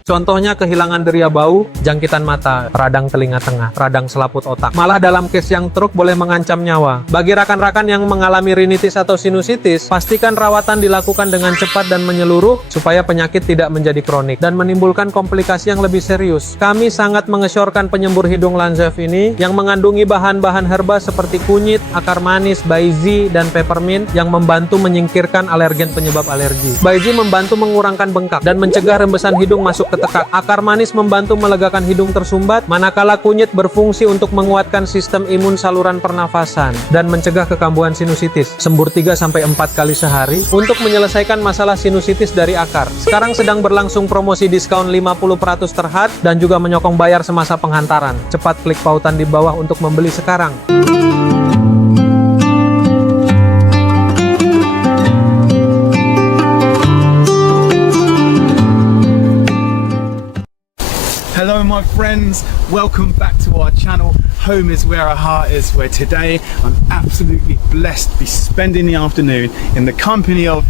Contohnya kehilangan deria bau, jangkitan mata, radang telinga tengah, radang selaput otak. Malah dalam case yang teruk boleh mengancam nyawa. Bagi rakan-rakan yang mengalami rinitis atau sinusitis, pastikan rawatan dilakukan dengan cepat dan menyeluruh supaya penyakit tidak menjadi kronik dan menimbulkan komplikasi yang lebih serius. Kami sangat mengesyorkan penyembur hidung Lanzef ini yang mengandungi bahan-bahan herba seperti kunyit, akar manis, baizi, dan peppermint yang membantu menyingkirkan alergen penyebab alergi. Baizi membantu mengurangkan bengkak dan mencegah rembesan hidung masuk ke tekak. Akar manis membantu melegakan hidung tersumbat, manakala kunyit berfungsi untuk menguatkan sistem imun saluran pernafasan dan mencegah kekambuhan sinusitis. Sembur 3-4 kali sehari untuk menyelesaikan masalah sinusitis dari akar. Sekarang sedang berlangsung promosi diskon 50% terhad dan juga menyokong bayar semasa penghantaran. Cepat klik pautan di bawah untuk membeli sekarang. Hello my friends, welcome back to our channel. Home is where our heart is, where today I'm absolutely blessed to be spending the afternoon in the company of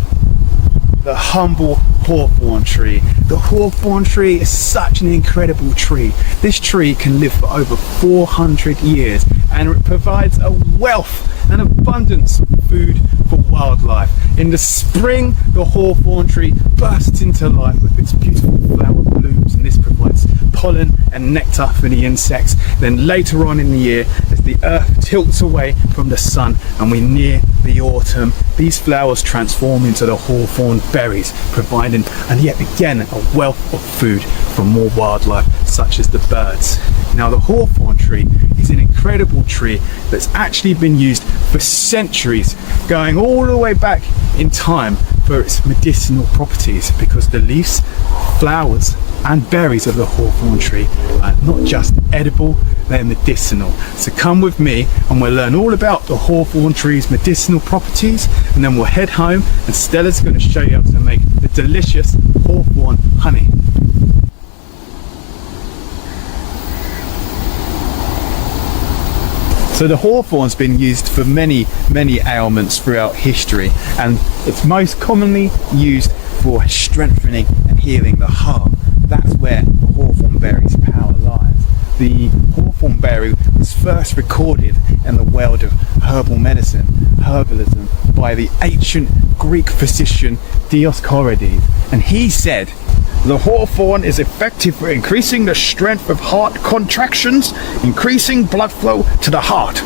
the humble hawthorn tree. The hawthorn tree is such an incredible tree. This tree can live for over 400 years and it provides a wealth and abundance of food for wildlife. In the spring, the hawthorn tree bursts into life with its beautiful flower blooms, and this provides pollen and nectar for the insects. Then later on in the year, as the earth tilts away from the sun and we near the autumn, these flowers transform into the hawthorn berries, providing and yet again a wealth of food for more wildlife such as the birds. Now the hawthorn tree is an incredible tree that's actually been used for centuries, going all the way back in time for its medicinal properties, because the leaves, flowers and berries of the hawthorn tree are not just edible, they're medicinal. So come with me and we'll learn all about the hawthorn tree's medicinal properties, and then we'll head home and Stella's going to show you how to make the delicious hawthorn honey. So the hawthorn's been used for many ailments throughout history, and it's most commonly used for strengthening and healing the heart. That's where the hawthorn berry's power lies. The hawthorn berry was first recorded in the world of herbal medicine, herbalism, by the ancient Greek physician Dioscorides, and he said, "The hawthorn is effective for increasing the strength of heart contractions, increasing blood flow to the heart."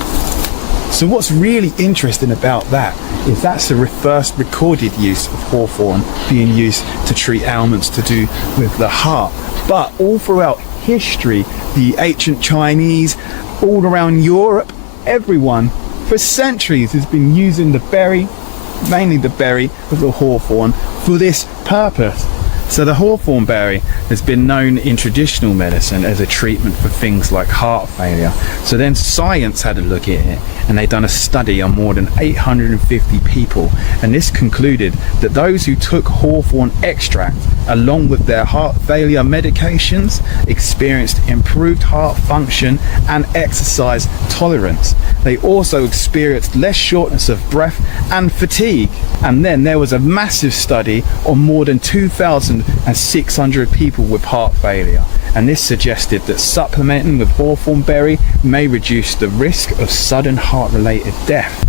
So what's really interesting about that is that's the first recorded use of hawthorn being used to treat ailments to do with the heart. But all throughout history, the ancient Chinese, all around Europe, everyone for centuries has been using the berry, mainly the berry of the hawthorn, for this purpose. So the hawthorn berry has been known in traditional medicine as a treatment for things like heart failure. So then science had a look at it, and they done a study on more than 850 people, and this concluded that those who took hawthorn extract along with their heart failure medications experienced improved heart function and exercise tolerance. They also experienced less shortness of breath and fatigue. And then there was a massive study on more than 2,600 people with heart failure, and this suggested that supplementing with hawthorn berry may reduce the risk of sudden heart-related death.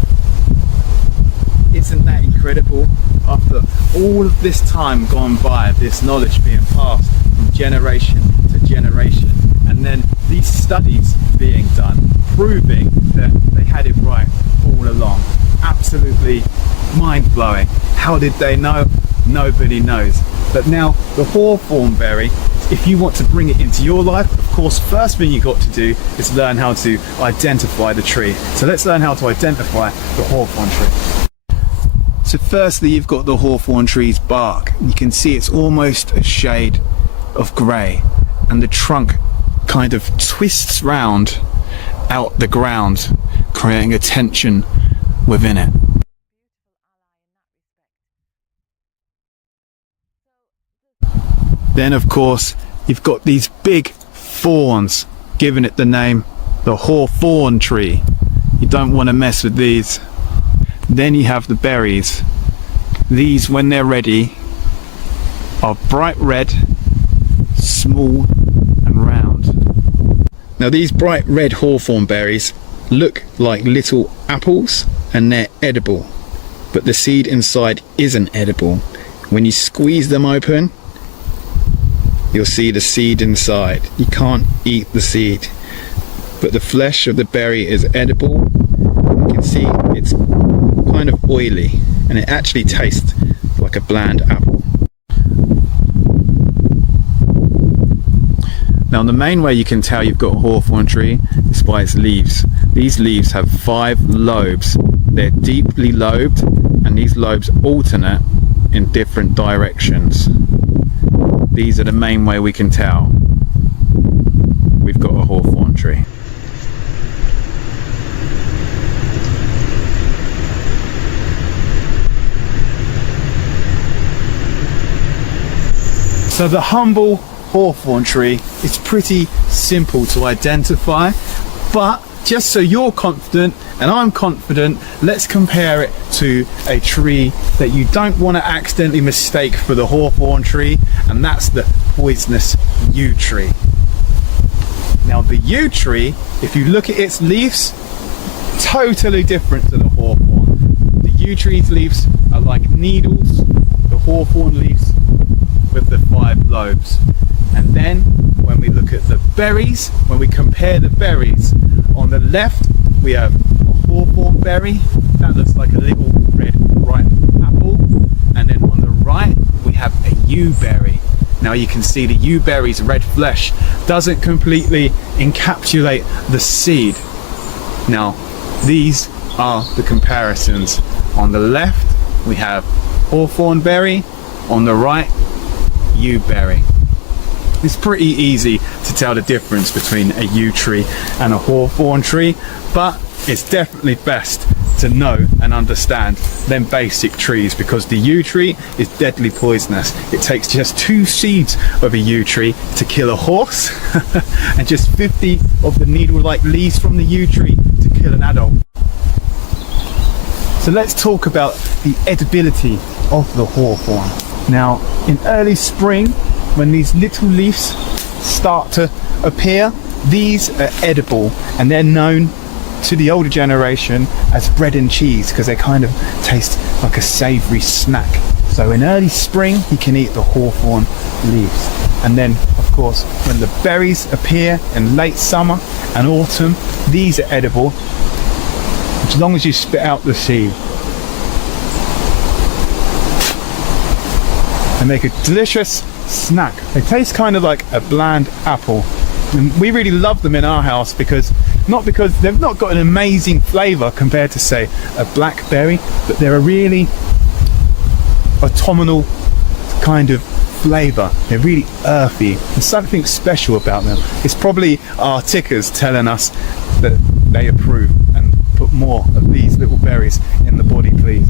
Isn't that incredible? After all of this time gone by, this knowledge being passed from generation to generation, and then these studies being done proving that they had it right all along. Absolutely mind-blowing. How did they know? Nobody knows. But now the hawthorn berry, if you want to bring it into your life, of course, first thing you got to do is learn how to identify the tree. So let's learn how to identify the hawthorn tree. So firstly, you've got the hawthorn tree's bark. You can see it's almost a shade of grey, and the trunk kind of twists round out the ground, creating a tension within it. Then of course you've got these big thorns, giving it the name the hawthorn tree. You don't want to mess with these. Then you have the berries. These, when they're ready, are bright red small and round. Now these bright red hawthorn berries look like little apples and they're edible, but the seed inside isn't edible. When you squeeze them open, you'll see the seed inside. You can't eat the seed, but the flesh of the berry is edible. You can see it's kind of oily and it actually tastes like a bland apple. Now the main way you can tell you've got a hawthorn tree is by its leaves. These leaves have 5 lobes. They're deeply lobed and these lobes alternate in different directions. These are the main way we can tell we've got a hawthorn tree. So the humble hawthorn tree is pretty simple to identify, but just so you're confident and I'm confident, let's compare it to a tree that you don't want to accidentally mistake for the hawthorn tree, and that's the poisonous yew tree. Now the yew tree, if you look at its leaves, totally different to the hawthorn. The yew tree's leaves are like needles, the hawthorn leaves with the 5 lobes. And then when we look at the berries, when we compare the berries, on the left we have a hawthorn berry that looks like a little red ripe apple, and then on the right we have a yew berry. Now you can see the yew berry's red flesh doesn't completely encapsulate the seed. Now these are the comparisons. On the left we have hawthorn berry, on the right yew berry. It's pretty easy to tell the difference between a yew tree and a hawthorn tree, but it's definitely best to know and understand them basic trees, because the yew tree is deadly poisonous. It takes just 2 seeds of a yew tree to kill a horse and just 50 of the needle-like leaves from the yew tree to kill an adult. So let's talk about the edibility of the hawthorn. Now in early spring, when these little leaves start to appear, these are edible, and they're known to the older generation as bread and cheese because they kind of taste like a savoury snack. So in early spring you can eat the hawthorn leaves, and then of course when the berries appear in late summer and autumn, these are edible as long as you spit out the seed. They make a delicious snack. They taste kind of like a bland apple, and we really love them in our house because they've not got an amazing flavour compared to say a blackberry, but they're a really autumnal kind of flavour. They're really earthy. There's something special about them. It's probably our tickers telling us that they approve and put more of these little berries in the body, please.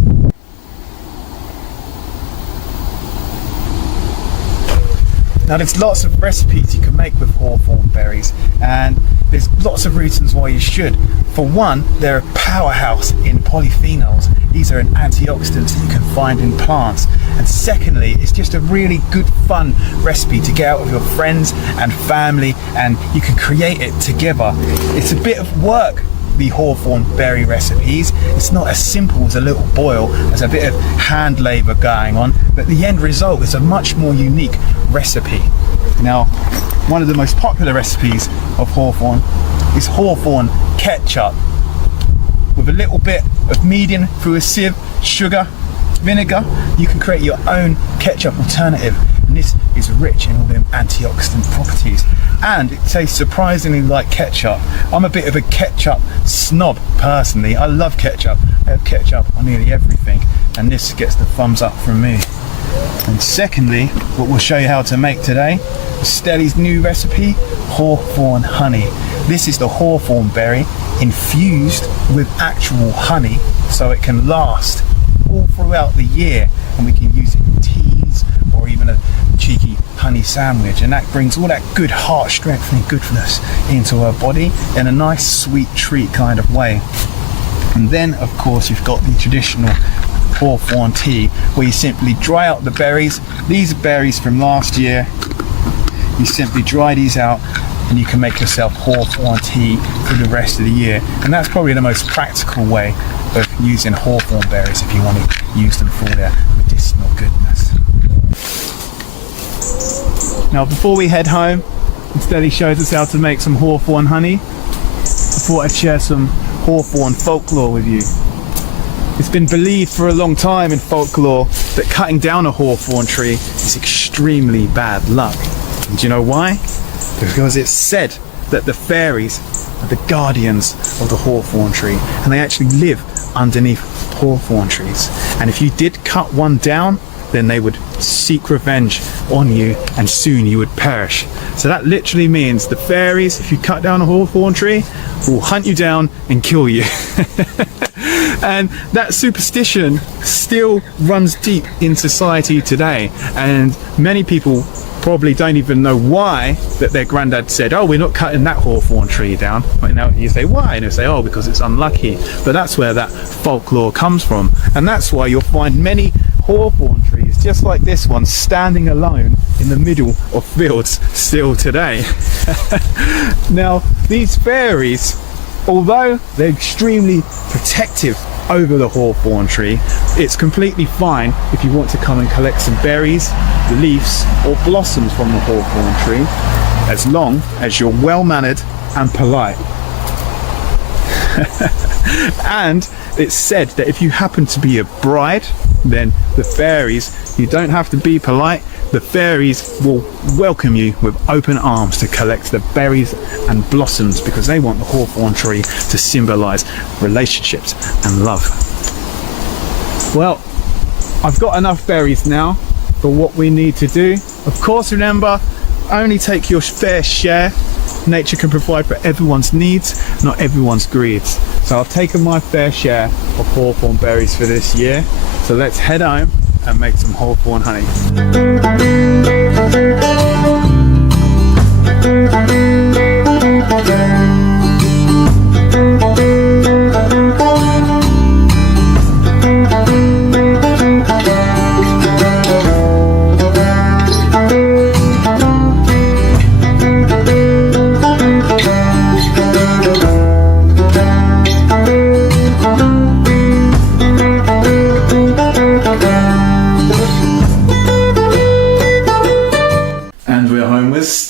Now there's lots of recipes you can make with hawthorn berries, and there's lots of reasons why you should. For one, they're a powerhouse in polyphenols. These are an antioxidants that you can find in plants. And secondly, it's just a really good fun recipe to get out with your friends and family, and you can create it together. It's a bit of work, the hawthorn berry recipes. It's not as simple as a little boil. There's a bit of hand labour going on, but the end result is a much more unique recipe. Now, one of the most popular recipes of hawthorn is hawthorn ketchup. With a little bit of medium through a sieve, sugar, vinegar, you can create your own ketchup alternative. And this is rich in all them antioxidant properties, and it tastes surprisingly like ketchup. I'm a bit of a ketchup snob personally. I love ketchup. I have ketchup on nearly everything, and this gets the thumbs up from me. And secondly, what we'll show you how to make today is Stelly's new recipe, hawthorn honey. This is the hawthorn berry infused with actual honey, so it can last all throughout the year, and we can use it in teas or even a cheeky honey sandwich, and that brings all that good heart strength and goodness into our body in a nice sweet treat kind of way. And then of course you've got the traditional hawthorn tea, where you simply dry out the berries. These are berries from last year. You simply dry these out and you can make yourself hawthorn tea for the rest of the year. And that's probably the most practical way of using hawthorn berries if you want to use them for their medicinal goodness. Now before we head home, instead he shows us how to make some hawthorn honey, I thought I'd share some hawthorn folklore with you. It's been believed for a long time in folklore that cutting down a hawthorn tree is extremely bad luck. And do you know why? Because it's said that the fairies are the guardians of the hawthorn tree, and they actually live underneath hawthorn trees. And if you did cut one down, then they would seek revenge on you and soon you would perish. So that literally means the fairies, if you cut down a hawthorn tree, will hunt you down and kill you. And that superstition still runs deep in society today, and many people probably don't even know why that their granddad said, oh, we're not cutting that hawthorn tree down. But now you say, why? And they say, oh, because it's unlucky. But that's where that folklore comes from, and that's why you'll find many hawthorn trees just like this one standing alone in the middle of fields still today. Now these fairies, although they're extremely protective over the hawthorn tree, it's completely fine if you want to come and collect some berries, leaves or blossoms from the hawthorn tree, as long as you're well mannered and polite. And it's said that if you happen to be a bride, then the fairies, you don't have to be polite, the fairies will welcome you with open arms to collect the berries and blossoms, because they want the hawthorn tree to symbolize relationships and love. Well, I've got enough berries now for what we need to do. Of course, remember, only take your fair share. Nature can provide for everyone's needs, not everyone's greeds. So I've taken my fair share of hawthorn berries for this year. So let's head home and make some hawthorn honey.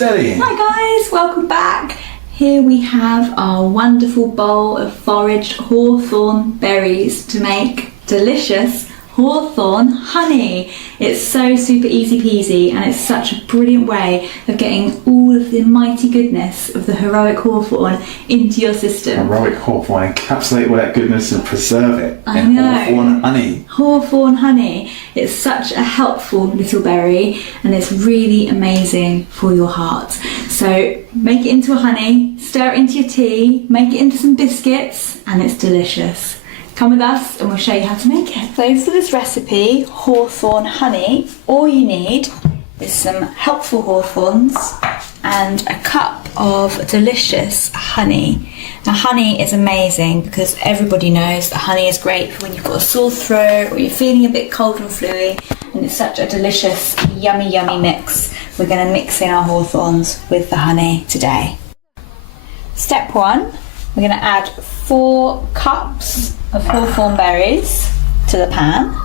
Hi guys, welcome back. Here we have our wonderful bowl of foraged hawthorn berries to make delicious hawthorn honey. It's so super easy peasy, and it's such a brilliant way of getting all of the mighty goodness of the heroic hawthorn into your system. Heroic hawthorn, encapsulate all that goodness and preserve it in hawthorn honey. Hawthorn honey. It's such a helpful little berry, and it's really amazing for your heart. So make it into a honey, stir it into your tea, make it into some biscuits, and it's delicious. Come with us and we'll show you how to make it. So for this recipe, hawthorn honey, all you need is some helpful hawthorns and a cup of delicious honey. Now honey is amazing because everybody knows that honey is great for when you've got a sore throat or you're feeling a bit cold and fluey, and it's such a delicious, yummy, yummy mix. We're going to mix in our hawthorns with the honey today. Step 1, we're going to add 4 cups of hawthorn berries to the pan,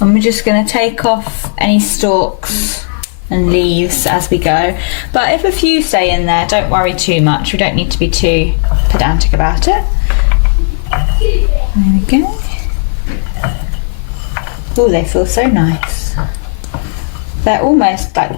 and we're just going to take off any stalks and leaves as we go, but if a few stay in there, don't worry too much. We don't need to be too pedantic about it. There we go. Oh, they feel so nice. They're almost like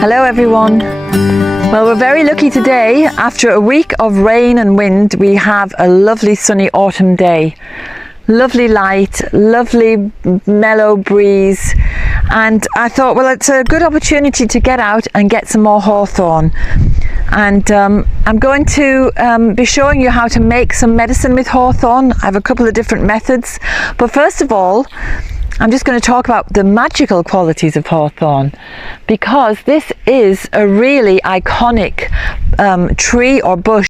Hello everyone. Well, we're very lucky today. After a week of rain and wind, we have a lovely sunny autumn day. Lovely light, lovely mellow breeze, and I thought, well, it's a good opportunity to get out and get some more hawthorn. and I'm going to be showing you how to make some medicine with hawthorn. I have a couple of different methods, but first of all I'm just going to talk about the magical qualities of hawthorn, because this is a really iconic tree or bush